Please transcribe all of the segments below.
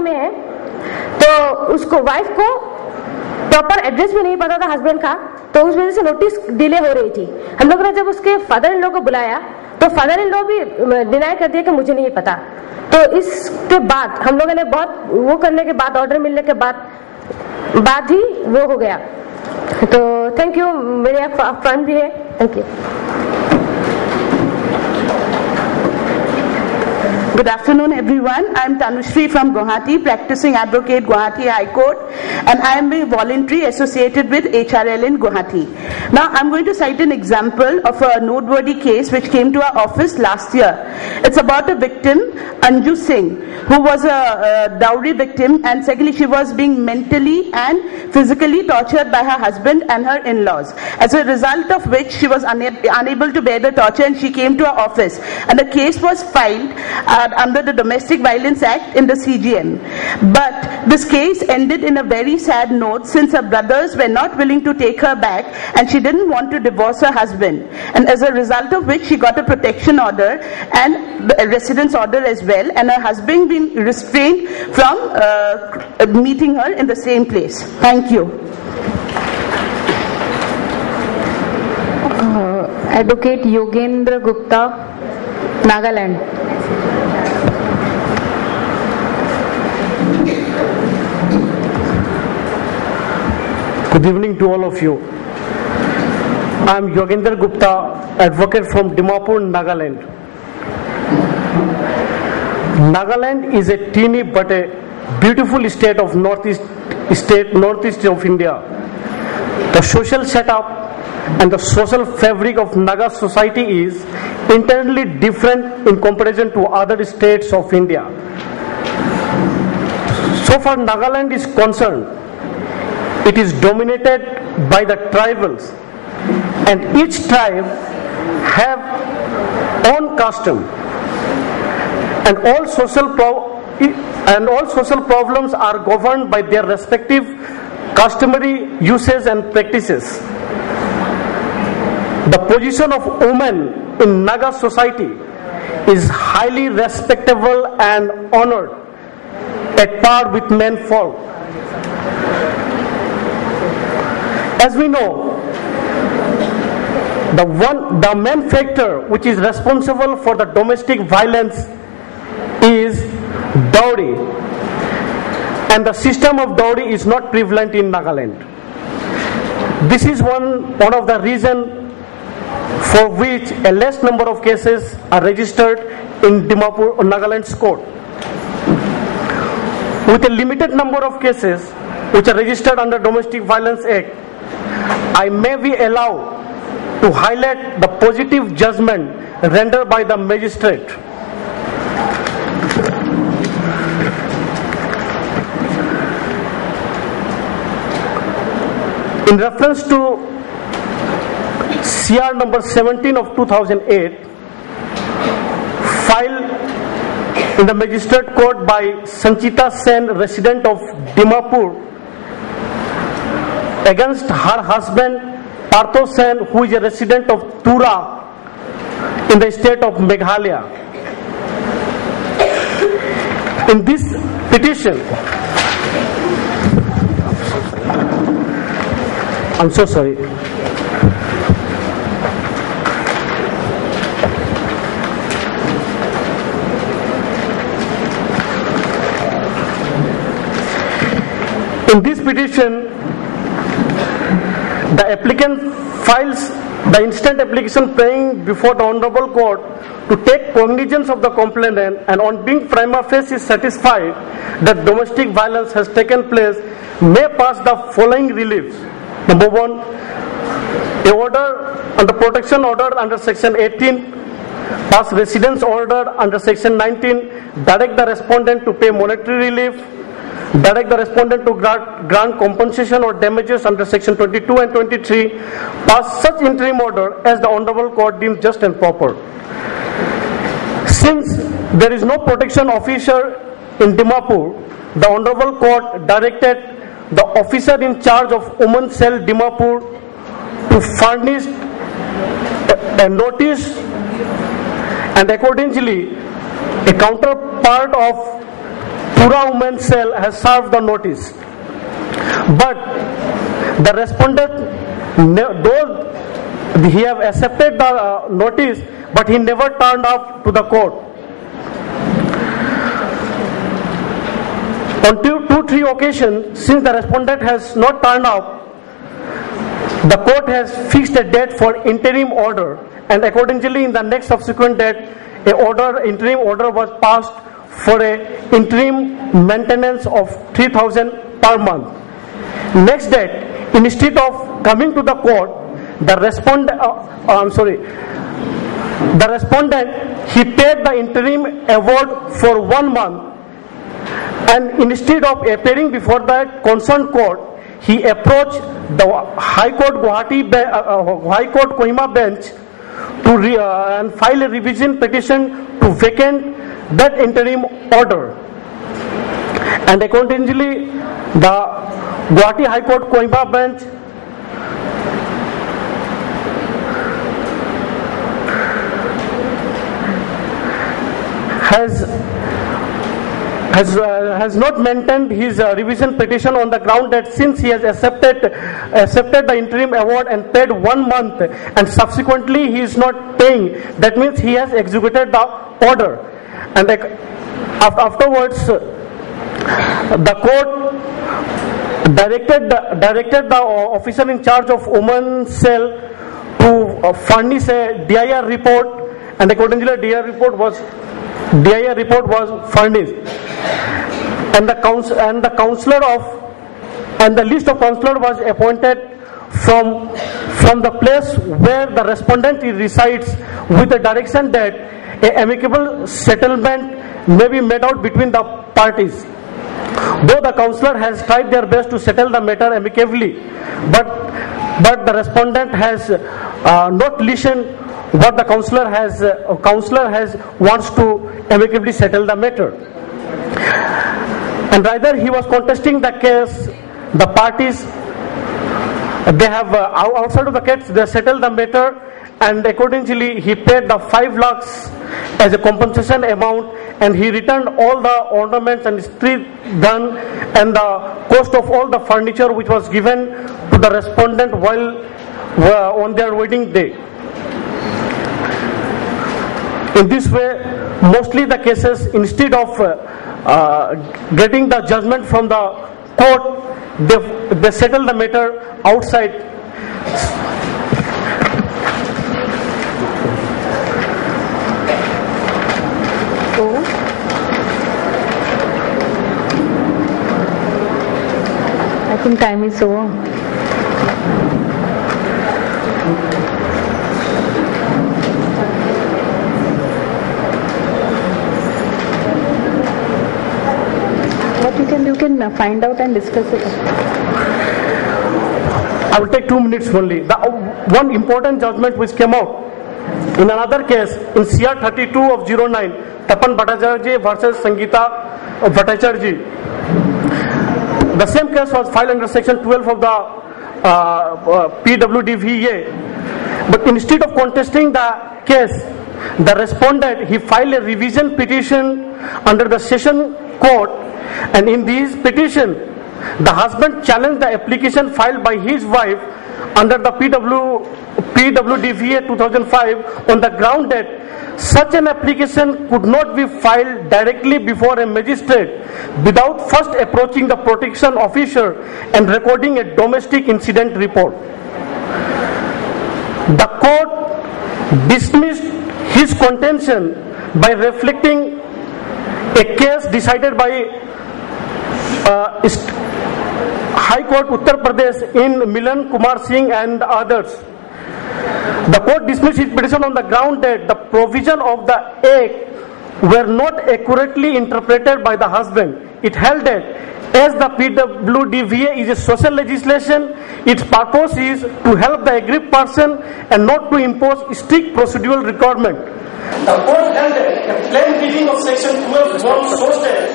में है, तो उसको वाइफ को प्रॉपर एड्रेस भी नहीं पता था हस्बैंड का, तो उस वजह से नोटिस डिले हो रही थी। हम लोगों ने जब उसके फादर इन लॉ को बुलाया तो फादर इन लॉ भी डिनाई कर दिया कि मुझे नहीं पता। तो इसके बाद हम लोगों ने बहुत वो करने के बाद, ऑर्डर मिलने के बाद ही वो हो गया। तो थैंक यू, मेरे फ्रेंड भी है, thank you. Good afternoon, everyone. I am Tanushri from Guwahati, practicing advocate, Guwahati High Court, and I am a voluntary associated with HRL in Guwahati. Now, I am going to cite an example of a noteworthy case which came to our office last year. It's about a victim, Anju Singh, who was a dowry victim, and secondly, she was being mentally and physically tortured by her husband and her in-laws. As a result of which, she was unable to bear the torture, and she came to our office. And the case was filed under the Domestic Violence Act in the CGM. But this case ended in a very sad note, since her brothers were not willing to take her back and she didn't want to divorce her husband. And as a result of which she got a protection order and a residence order as well, and her husband been restrained from meeting her in the same place. Thank you. Advocate Yogendra Gupta, Nagaland. Good evening to all of you. I am Yogendra Gupta, advocate from Dimapur, Nagaland. Nagaland is a teeny but a beautiful state of northeast of India. The social setup and the social fabric of Naga society is entirely different in comparison to other states of India. So far Nagaland is concerned, it is dominated by the tribals, and each tribe have own custom, and all social problems are governed by their respective customary uses and practices. The position of women in Naga society is highly respectable and honored at par with men folk. As we know, the main factor which is responsible for the domestic violence is dowry, and the system of dowry is not prevalent in Nagaland. This is one of the reasons for which a less number of cases are registered in Dimapur or Nagaland's court. With a limited number of cases which are registered under Domestic Violence Act, I may be allowed to highlight the positive judgment rendered by the magistrate. In reference to CR number 17 of 2008, filed in the magistrate court by Sanchita Sen, resident of Dimapur, against her husband Partho Sen, who is a resident of Tura in the state of Meghalaya. In this petition, I'm so sorry. In this petition, the applicant files the instant application praying before the Honorable Court to take cognizance of the complainant, and on being prima facie satisfied that domestic violence has taken place, may pass the following reliefs. Number one, a order under protection order under section 18, pass residence order under section 19, direct the respondent to pay monetary relief, direct the respondent to grant compensation or damages under section 22 and 23, pass such interim order as the Honorable Court deems just and proper. Since there is no protection officer in Dimapur, the Honorable Court directed the officer in charge of Women's Cell Dimapur to furnish a notice, and accordingly a counterpart of Pura Women's Cell has served the notice. But the respondent, though he have accepted the notice, but he never turned up to the court. On 2-3 occasions, since the respondent has not turned up, the court has fixed a date for interim order, and accordingly in the next subsequent date, interim order was passed for a interim maintenance of 3,000 per month. Next date, instead of coming to the court, the respondent, he paid the interim award for 1 month, and instead of appearing before the concerned court, he approached the High Court Kohima bench and file a revision petition to vacate that interim order. And accordingly, the Guwahati High Court Kohima bench has not maintained his revision petition on the ground that since he has accepted the interim award and paid 1 month and subsequently he is not paying, that means he has executed the order. And afterwards, the court directed the officer in charge of Women's Cell to furnish a DIR report, and accordingly a DIR report was furnished, and the list of counselor was appointed from the place where the respondent resides, with the direction that an amicable settlement may be made out between the parties. Though the counselor has tried their best to settle the matter amicably, but the respondent has not listened what the counselor wants to amicably settle the matter, and rather he was contesting the case. The parties, they have outside of the case, they settled the matter, and accordingly he paid the 5 lakhs as a compensation amount, and he returned all the ornaments and street done and the cost of all the furniture which was given to the respondent while on their wedding day. In this way, mostly the cases, instead of getting the judgment from the court, they settle the matter outside. I think time is over. But you can find out and discuss it. I will take 2 minutes only. The one important judgment which came out in another case, in CR 32 of 09, Tapan Bhattacharya versus Sangeeta Bhattacharya. The same case was filed under section 12 of the PWDVA. But instead of contesting the case, the respondent, he filed a revision petition under the session court, and in this petition, the husband challenged the application filed by his wife under the PWDVA 2005 on the ground that such an application could not be filed directly before a magistrate without first approaching the protection officer and recording a domestic incident report. The court dismissed his contention by reflecting a case decided by High Court Uttar Pradesh in Milan Kumar Singh and others. The court dismissed his petition on the ground that the provision of the Act were not accurately interpreted by the husband. It held that as the PWDVA is a social legislation, its purpose is to help the aggrieved person and not to impose strict procedural requirement. The court held that a plain reading of section 12 shows that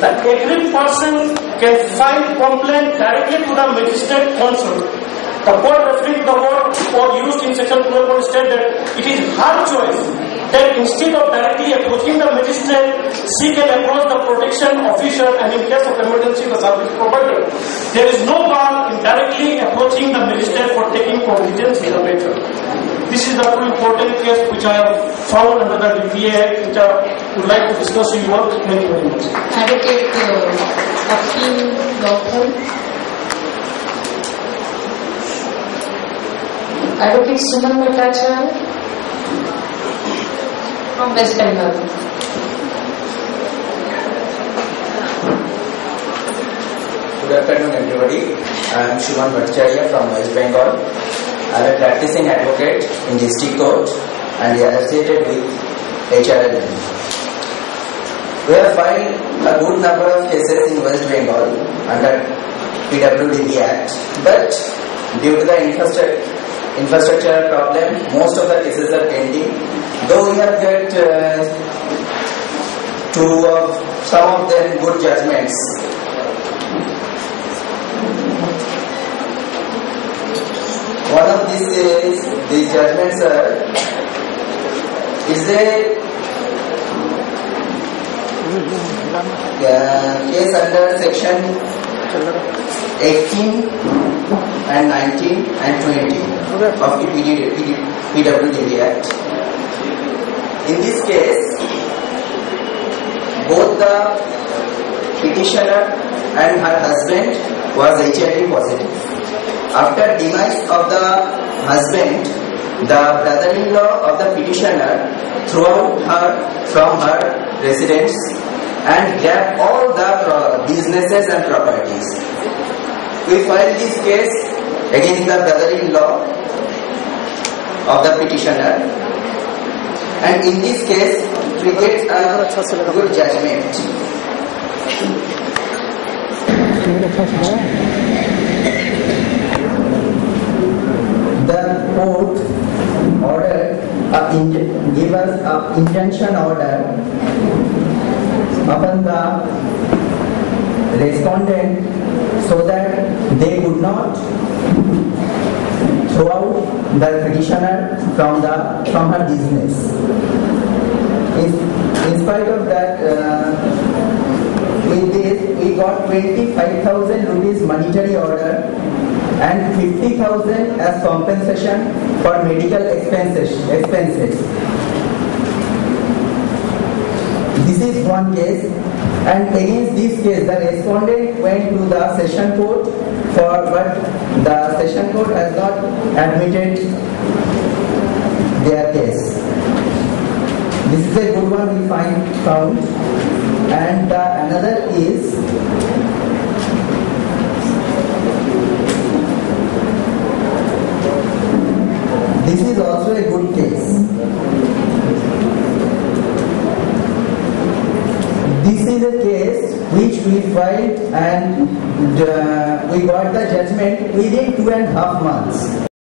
the aggrieved person can file complaint directly to the magistrate concerned. The court referring to the word used in section 12 stated that it is her choice that instead of directly approaching the magistrate, she can approach the protection officer, and in case of emergency, the service provider. There is no harm in directly approaching the magistrate for taking cognizance in the matter. This is the two important case which I have found under the DPA Act, which I would like to discuss with you all. Thank you very much. Advocate Akhil Lothar. Advocate Suman Bhattacharya from West Bengal. Good afternoon, everybody. I am Suman Bhattacharya from West Bengal. I am a practicing advocate in district court and associated with HRL. We have filed a good number of cases in West Bengal under PWDB Act, but due to the infrastructure problem, most of the cases are pending. Though we have got some of them good judgments. One of these judgments is a case under section 18 and 19 and 20 of the PWDB Act. In this case, both the petitioner and her husband was HIV positive. After demise of the husband, the brother-in-law of the petitioner threw out her from her residence and grabbed all the businesses and properties. We filed this case against the brother-in-law of the petitioner, and in this case we get a good judgment. The court ordered give us an injunction order upon the respondent so that they would not throw out the petitioner from her business. In spite of that, with this we got 25,000 rupees monetary order and 50,000 as compensation for medical expenses. This is one case, and against this case the respondent went to the session court but the session court has not admitted their case. This is a good one we found, and another is this is also a good case. This is a case which we filed and we got the judgment within 2.5 months.